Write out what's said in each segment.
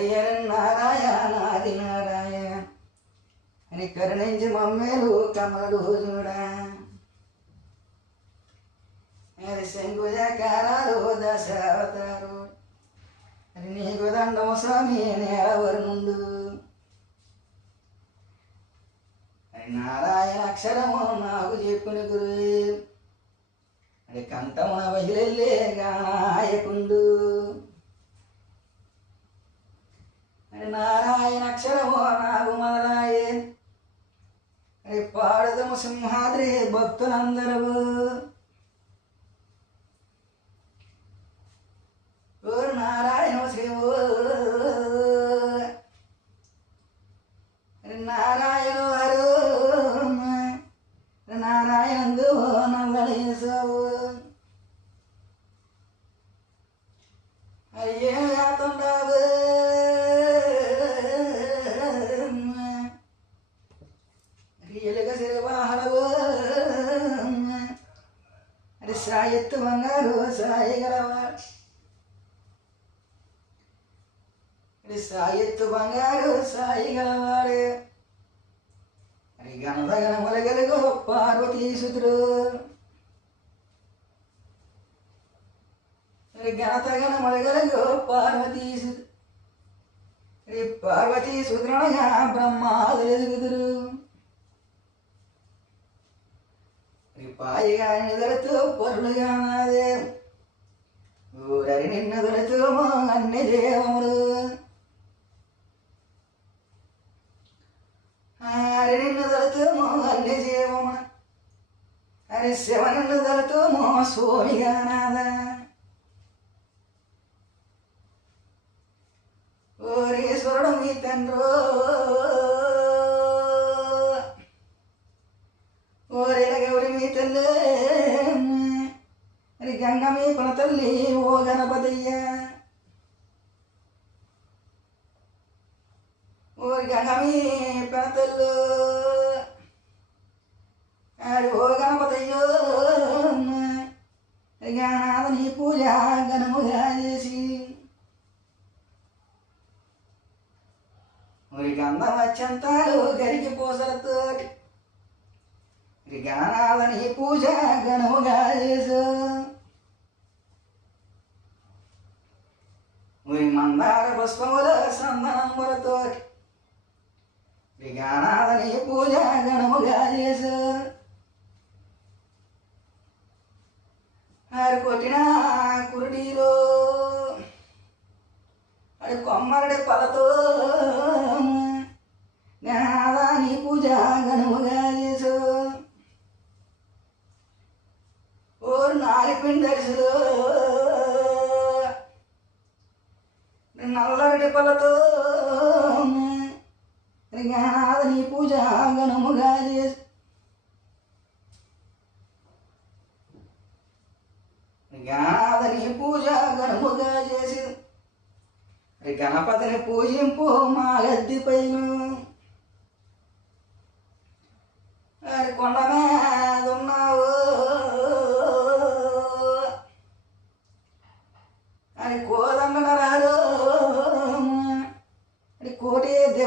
హరియరన్ నారాయణ ఆది నారాయణ. అని కరుణించి మమ్మేలు కమలు చూడా హరి శంకుజకారాలు దశావతారు హరి నీకు దండం స్వామి నేలవరు ముందు. నారాయణ అక్షరము నాకు చెప్పుని గురు అది కంతమున వదిలే గానాయకుండు అది నారాయణ అక్షరమో నాగు మొదలాయే. అది పాడదము సింహాద్రి భక్తులందరూ. പാർവതി ശ്രീ പാർവതി സുദ്രണയ ബ്രഹ്മാതിരു പായികാനിതരത്തു പൊരുളുകാണാതെ ഊരരി നിന്ന തുരത്തുമോ അന്നജേവമൃ ആരി നിന്ന തുരത്തുമോ അന്നജേവമ ഹരിശവനെന്ന തലത്തുമോ സ്വാമികാനാഥ ఓరీశ్వరుడు మీ తండ్రో ఓరేల గౌరి మీ తల్లి హరి గంగ మీ పున తల్లి ఓ గణపతయ్యా. ఓరి గంగమి పెనతల్లు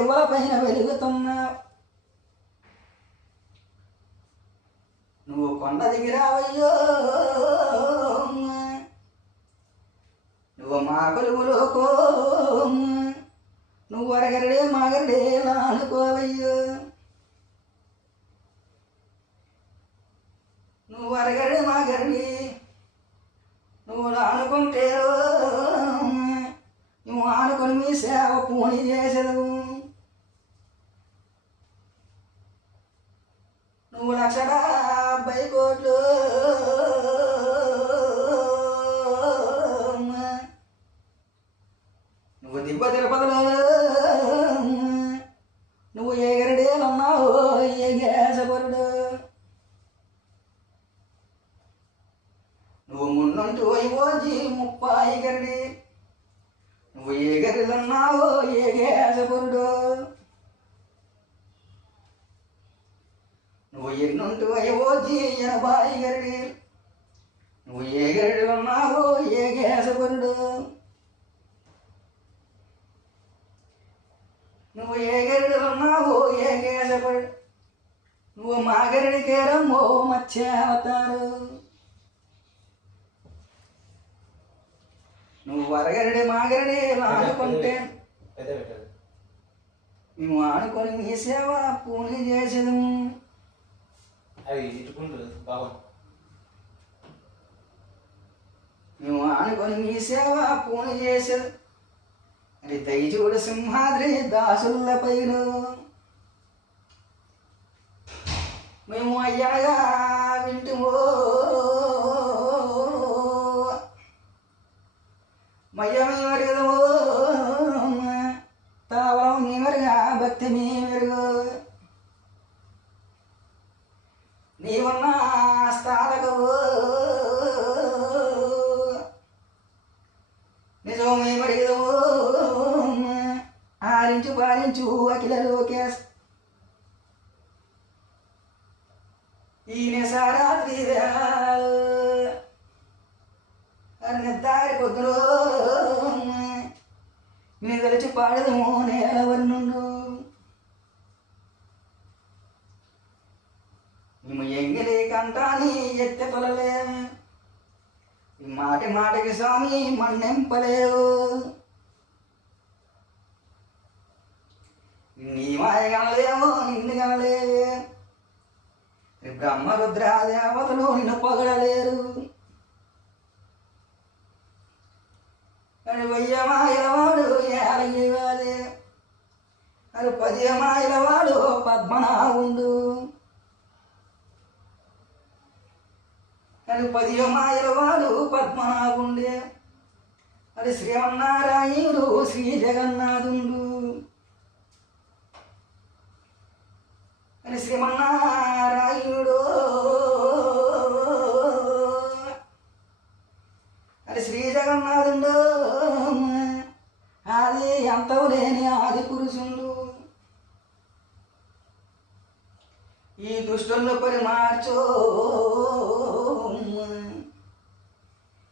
కోటి పైన వెలుగుతున్నావు నువ్వు కొండ దిగిరావయ్యో నువ్వు మా కొలువులోకో నువ్వు అరగరడే మాగరడే అనుకోవయ్యో నువ్వు అరగడే మాగరడి నువ్వు అనుకుంటే నువ్వు ఆనుకొని మీ సేవ పూని చేసేదవు నువ్వు లక్ష డెబ్బై కోట్లు నువ్వు దిబ్బ తిరుపతిలో నువ్వు ఎగరడేలన్నావు ఎగేసపరుడు నువ్వు మున్నుంటూ అయిపోయి ముప్పాయి గరడి నువ్వు ఏ గరిలన్నావో ఏ గేసపురుడు నువ్వు ఎన్నుంటూ అయిపోయి ఎనభై గరడి నువ్వు ఏ గరిలున్నావో ఏ గేసపురుడు నువ్వు ఏ గరుడున్నావో ఏ కేశపడు నువ్వు మాగరుడికేరమ్మో మత్స్యావతారు నువ్వు వరగరుడి మాగరుడి ఆనుకుంటే పెద్ద పెట్టదు మేము ఆనుకొని మీ సేవ పూని చేసేదము అవి ఇటుకుంటుంది బాగుంది నీ సేవ పూని చేశారు అది దయచూడు సింహాద్రి దాసుల పైన. మేము అయ్యనగా వింటుమో. మయ్యమే మరుగదమో. తావరం నీ మరుగా భక్తి మీ మెరుగు. నీవున్న ఈయన సారాత్రి నిద్దారి పొద్దులో నీ తలచి పాడదము నేల మేము ఎంగిలి కంటాని ఎత్తె తొలలేము మాటి మాటకి స్వామి మన్నెంపలేవు నీ మాయ కనలేమో నిన్ను కనలేవే. బ్రహ్మ రుద్ర నిన్ను పొగడలేరు. అని వెయ్యి వాడు ఏలయ్యవాదే అని పది వాడు పద్మనాభుండు. అని పది వాడు పద్మనాభుండే. అది శ్రీమన్నారాయణుడు శ్రీ జగన్నాథుండు. అని శ్రీమన్నారాయణుడు అది లేని ఆది పురుషుండు. ఈ దుష్టులను పరిమార్చో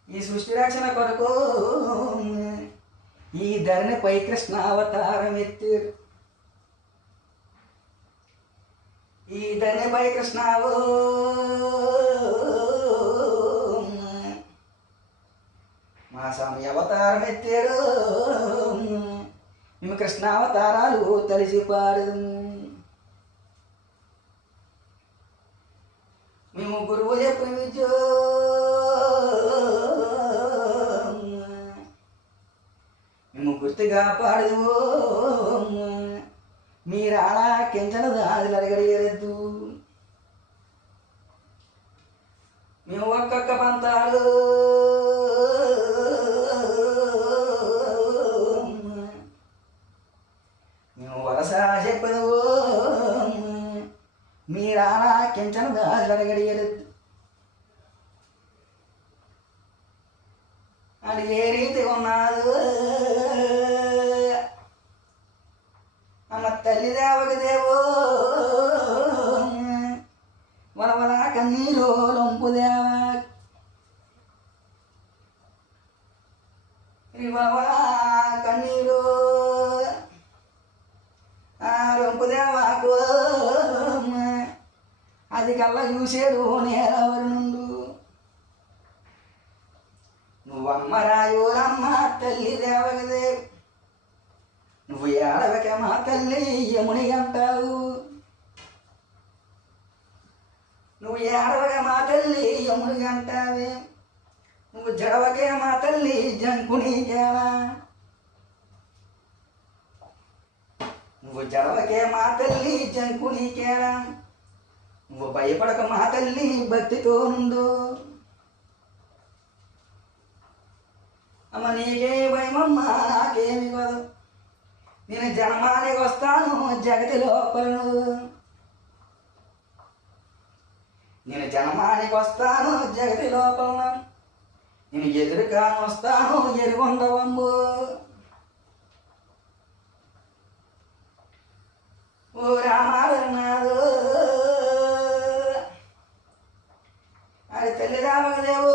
ఈ సృష్టి రక్షణ కొరకు. ఈ ధరణి పై కృష్ణ అవతారం ఎత్తారు ఈ ధరణి పై కృష్ణావో మా స్వామి అవతారం ఎత్తారు మేము కృష్ణావతారాలు తలిసి తలిచిపాడు మేము గురువు చెప్పిన విద్యో. మేము గుర్తుగా పాడదు మీరాడా కెంచన దాదులు అడగడిగరద్దు మేము ఒక్కొక్క పంతాలు. మీరాడ కెంచన దాదులు అడగడిగరద్దు అది ఏ రీతి ఉన్నాదు అమ్మ తల్లి దేవక దేవో వలవల కన్నీరు లొంపు దేవ వలవల కన్నీరు ఆ లొంపు దేవాకు అది కల్లా చూసేడు నేలవరు నుండు నువ్వమ్మ రాయురమ్మ తల్లి దేవగదే నువ్వు ఏడవక మా తల్లి యముని అంటావు నువ్వు ఏడవక మా తల్లి యముని అంటావే నువ్వు జడవకే మా తల్లి జంకుని కేలా నువ్వు జడవకే మా తల్లి జంకుని కేలా నువ్వు భయపడక మా తల్లి భక్తితో నుండు అమ్మ నీకే భయమమ్మా నాకేమి కాదు నేను జన్మానికి వస్తాను జగతి లోపలను నేను జన్మానికి వస్తాను జగతి లోపల నేను ఎదురుగా వస్తాను ఎరుగుండవమ్ము ఓ రామారన్నాడు అది తల్లి రామదేవు.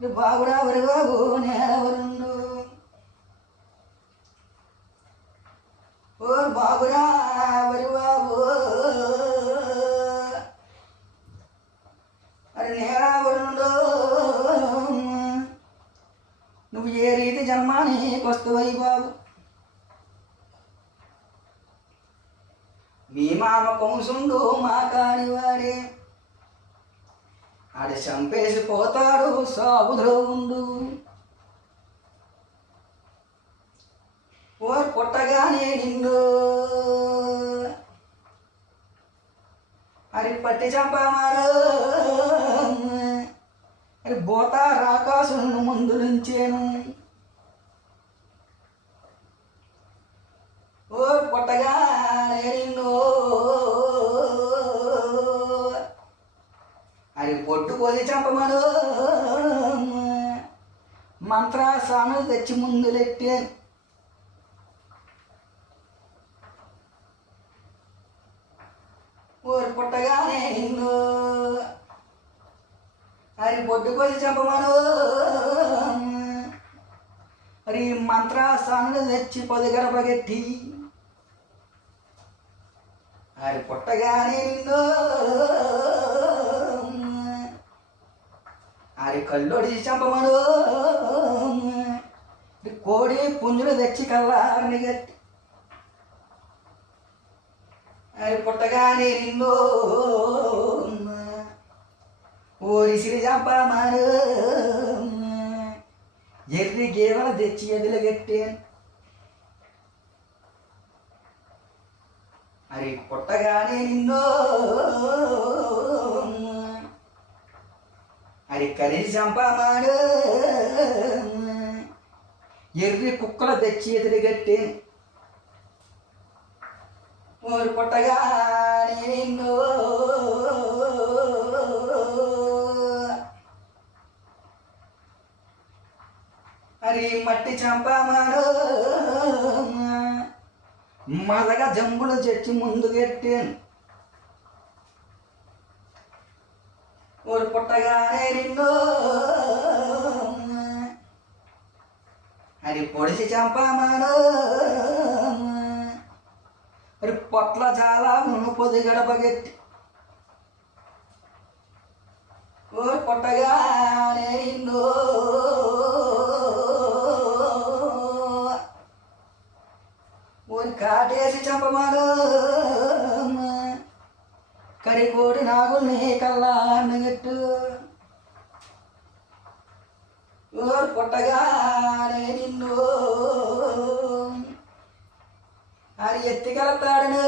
నువ్వు బాబురావరు బాబు నే ముందు నుంచేను ఓ పుట్టగానే నిన్ను అది పొట్టు కొలి చంపమను. మంత్రాసాను తెచ్చి ముందులెట్టాను కోడి పుంజులు తెచ్చి కల్లారిని గట్టి. అది పుట్టగానే నిన్ను ఓరి సిరి చంపమారు ఎర్రి గేవల తెచ్చి ఎదులు కట్టాను మరి పుట్టగానే నిన్ను అది కలిసి చంపమాడు ఎర్రి కుక్కల తెచ్చి ఎదురుగట్టే ఊరు పుట్టగా నిన్ను మరి మట్టి చంపమాడు మదగా జంబులు తెచ్చి ముందు కట్టాను ఊరు పుట్టగానే నిన్ను అది పొడిసి చంపమాను మరి పొట్ల చాలా మునుపొది గడపగెట్టి ఓ పొట్టగానే నిన్ను ఊరి కాటేసి చంపమాను కరికోటి నాగుల్ని కల్లా అన్నగట్టు ఓరు పుట్టగానే నిన్ను. అది ఎత్తికెళ్తాడను.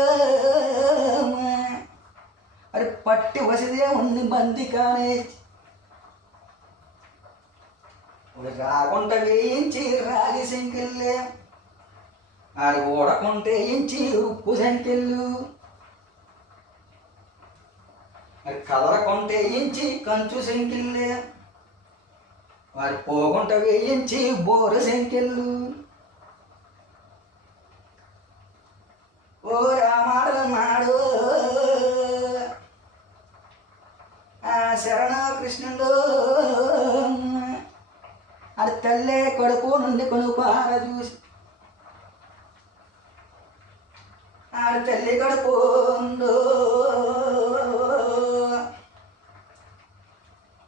అది పట్టి వసదే ఉంది మంది కానీ రాకుండా వేయించి రాగి సంకెళ్ళే అది ఓడకుంటే వేయించి ఉప్పు సంకెళ్ళు అది కదలకుంటే వేయించి కంచు సంకెళ్ళే వారి పోగుంట వేయించి బోరు సంకెళ్ళు ఓ రామాడు నాడు ఆ శరణ కృష్ణుడు అది తల్లే కొడుకు నుండి కొనుపార చూసి ఆడు తల్లి కడుపు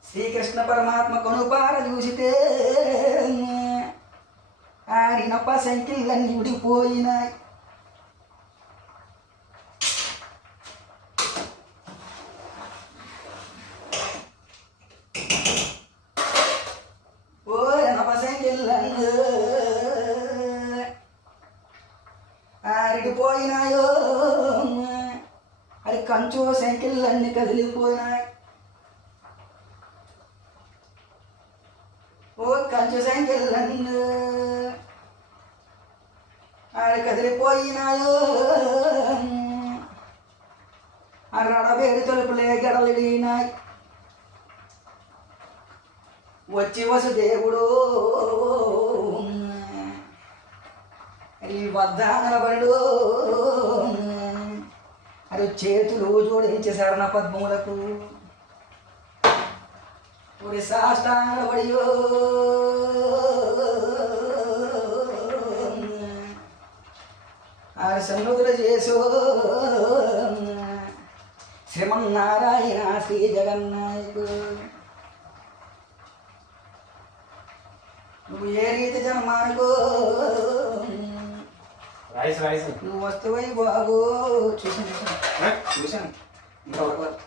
శ్రీకృష్ణ పరమాత్మ ఆడినప్ప సంఖ్యలన్నీ విడిపోయినాయి ఓ ఎనప సంఖ్యలన్నీ ఆరిడిపోయినాయో అది కంచు సంఖ్యలన్నీ కదిలిపోయినాయి ఓ కంచు సంఖ్యలన్నీ ఆడి కదిలిపోయినాయో ఆ రడబేడి తలుపులే గడలిడినాయి వచ్చి వసుదేవుడు ఈ వద్ద నిలబడు అది చేతులు జోడించి శరణ పద్మములకు. ఒడి సాష్టాంగపడియో ఆ సన్నుతులు చేసో శ్రీమన్నారాయణ శ్రీ జగన్నాయకు నువ్వు ఏ రీతి జన్మానికో రైస్ రైస్ నువ్వు వస్తువై బాబు చూసాను చూసాను చూశాను. ఇంకా ఉడకలేదు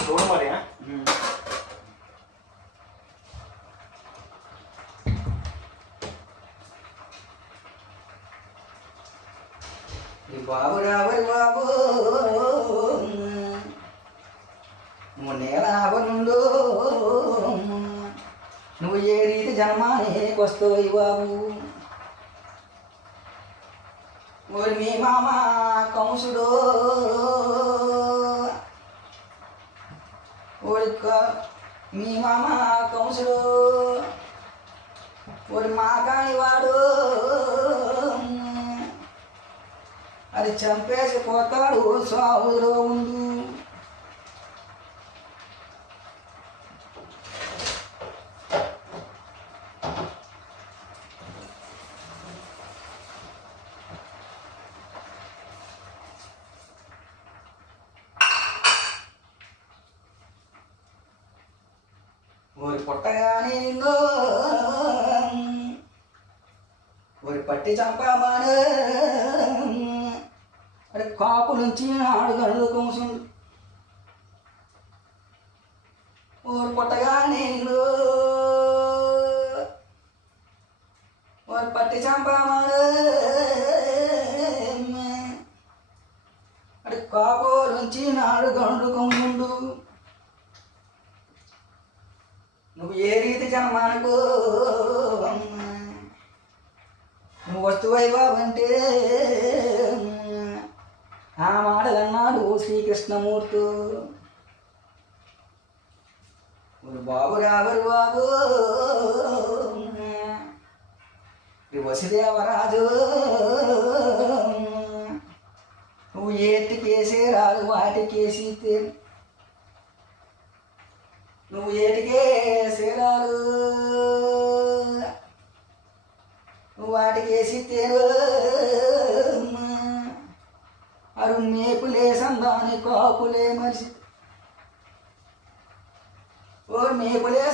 చూడు మరి ఓరి కాని వాడు అది చంపేసి పోతాడు సావులో ఉండు ఊరి పుట్టగానే నిన్ను ఊరి పట్టి చంపామాను అరే కాపు నుంచి ఆడు గనులు కొంచెం ఊరు పుట్టగానే నిన్ను ఊరి పట్టి చంపామాను నాడు గనులు కొంచెండు నువ్వు ఏ రీతి జన్మానుకో నువ్వు వస్తువై బాబంటే ఆ మాటలన్నాడు శ్రీకృష్ణమూర్తి. బాబు రావరు బాబు. వసుదేవరాజు. నువ్వు ఏటికేసే రాదు వాటికేసి నువ్వు ఏటికే సేరాలు నువ్వు వాటికేసి తేరు. అరు మేపులే సందాని కాపులే మరిసి ఓ మేపులే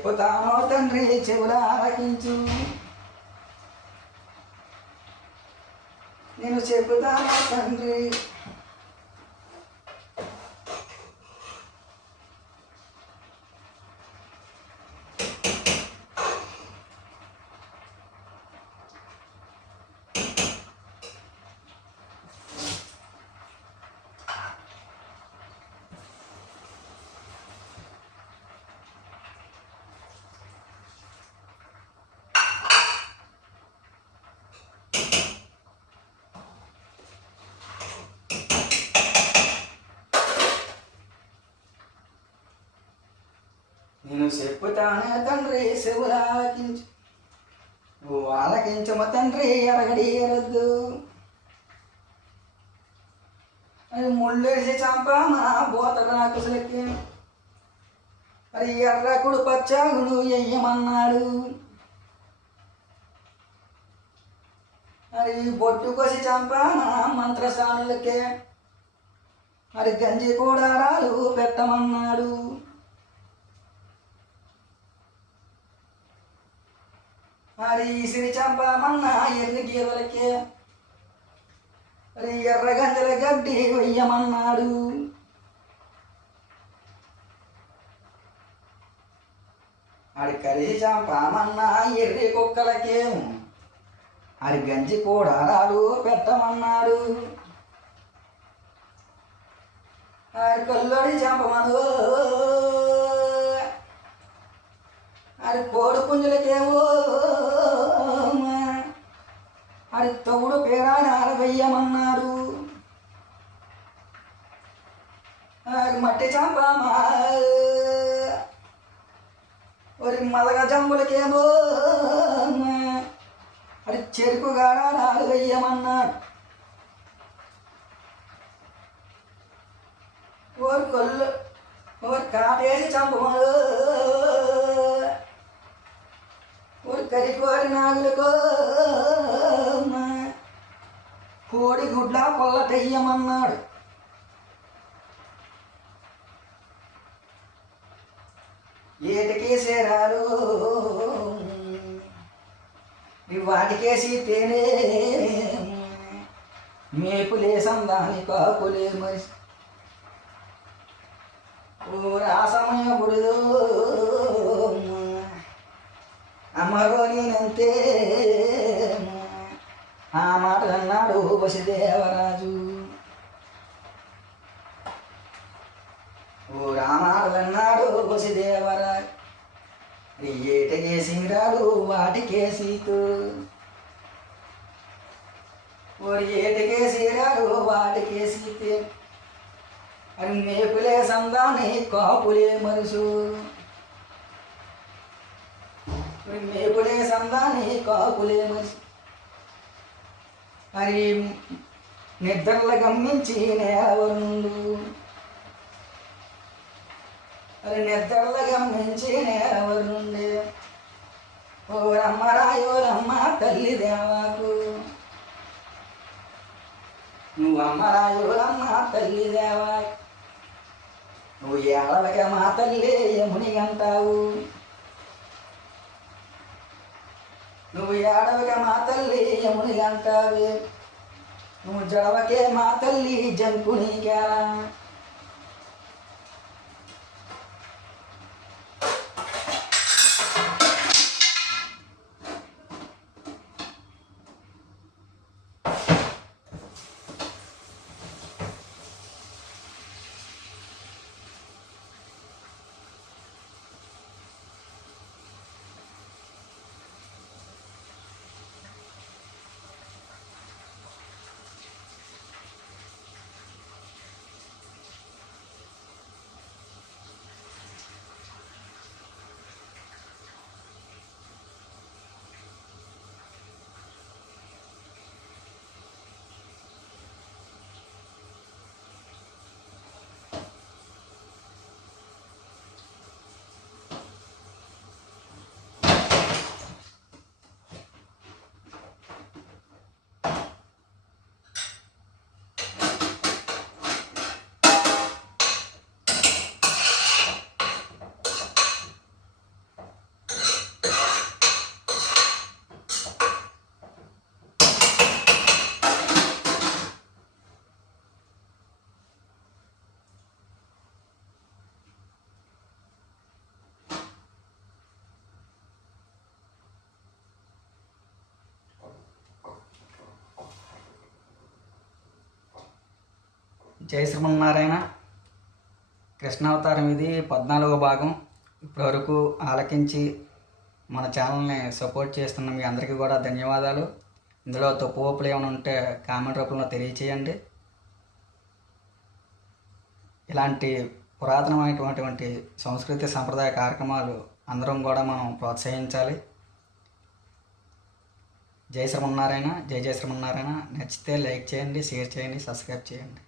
చెప్పుతానో తండ్రి చెవుల ఆలకించు నేను చెప్పుతానో తండ్రి నేను చెప్పుతానే తండ్రి చెవుల నువ్వు ఆలకించమ తండ్రి ఎరగడి ఎరద్దు. అది ముళ్ళేసి చంపామా బోత రాకుసులకి మరి ఎర్రకుడు పచ్చాగుడు ఎయ్యమన్నాడు. మరి బొట్టు కొసి చంపామా మంత్రస్థానులకే మరి గంజి కూడా రాలు పెట్టమన్నాడు. మరి చంపామన్నా ఎన్ని గీతలకే మరి ఎర్ర గంజల గడ్డి వెయ్యమన్నాడు ఆడి కలిసి చంపామన్నా ఎర్రి కుక్కలకేం. ఆడి గంజి కూడా రాడు పెట్టమన్నాడు. ఆడి కల్లోడి చంపమను అది కోడి పుంజులకేమో. అది పేరాని పేరాడాలు అది మట్టి చంపమా ఒరి మలగ జంబులకేమో అది చెరుకు గాడాలు వెయ్యమన్నాడు ఓరి కొల్లు ఓరి కాటేసి చంపమను ఓరి కరికోరి నాగులకో కోడి గుడ్ల పొల్లటెయ్యమన్నాడు ఏటికేసేరాలు వాటికేసి తేనే మేపులేసం దాని కాకులే మరి. ఆ రాసమయపుడు అమ్మరో నేనంతే ఆ అన్నాడు వసుదేవరాజు ఓ రామాలన్నాడు వసుదేవరాజు ఏటకేసిరాడు వాటికేసీతు ఓరి ఏటకేసిరాడు వాటికేసీతే అని మేపులే సందాని కాపులే మరుసు మేపులే సందాని కాపులే మరుసు మరి నిద్రలు గమనించి నేలవరుండు మరి నిద్రలు గమనించి నేలవరుండే ఓ రమ్మరాయో రమ్మ తల్లి దేవాకు. నువ్వు అమ్మరాయో రమ్మ తల్లి దేవా. నువ్వు ఏడవక మా తల్లి యముని అంటావు. నువ్వు ఏడవక మా తల్లి యముని అంటావే నువ్వు జడవకే మా తల్లి జంకునికేలా జై శ్రీమన్నారాయణ. కృష్ణావతారం ఇది పద్నాలుగో భాగం. ఇప్పటివరకు ఆలకించి మన ఛానల్ని సపోర్ట్ చేస్తున్న మీ అందరికీ కూడా ధన్యవాదాలు. ఇందులో తప్పు ఒప్పులు ఏమైనా ఉంటే కామెంట్ రూపంలో తెలియచేయండి. ఇలాంటి పురాతనమైనటువంటి సంస్కృతి సంప్రదాయ కార్యక్రమాలు అందరం కూడా మనం ప్రోత్సహించాలి. జై శ్రీమన్నారాయణ జై జై శ్రీమన్నారాయణ. నచ్చితే లైక్ చేయండి షేర్ చేయండి సబ్స్క్రైబ్ చేయండి.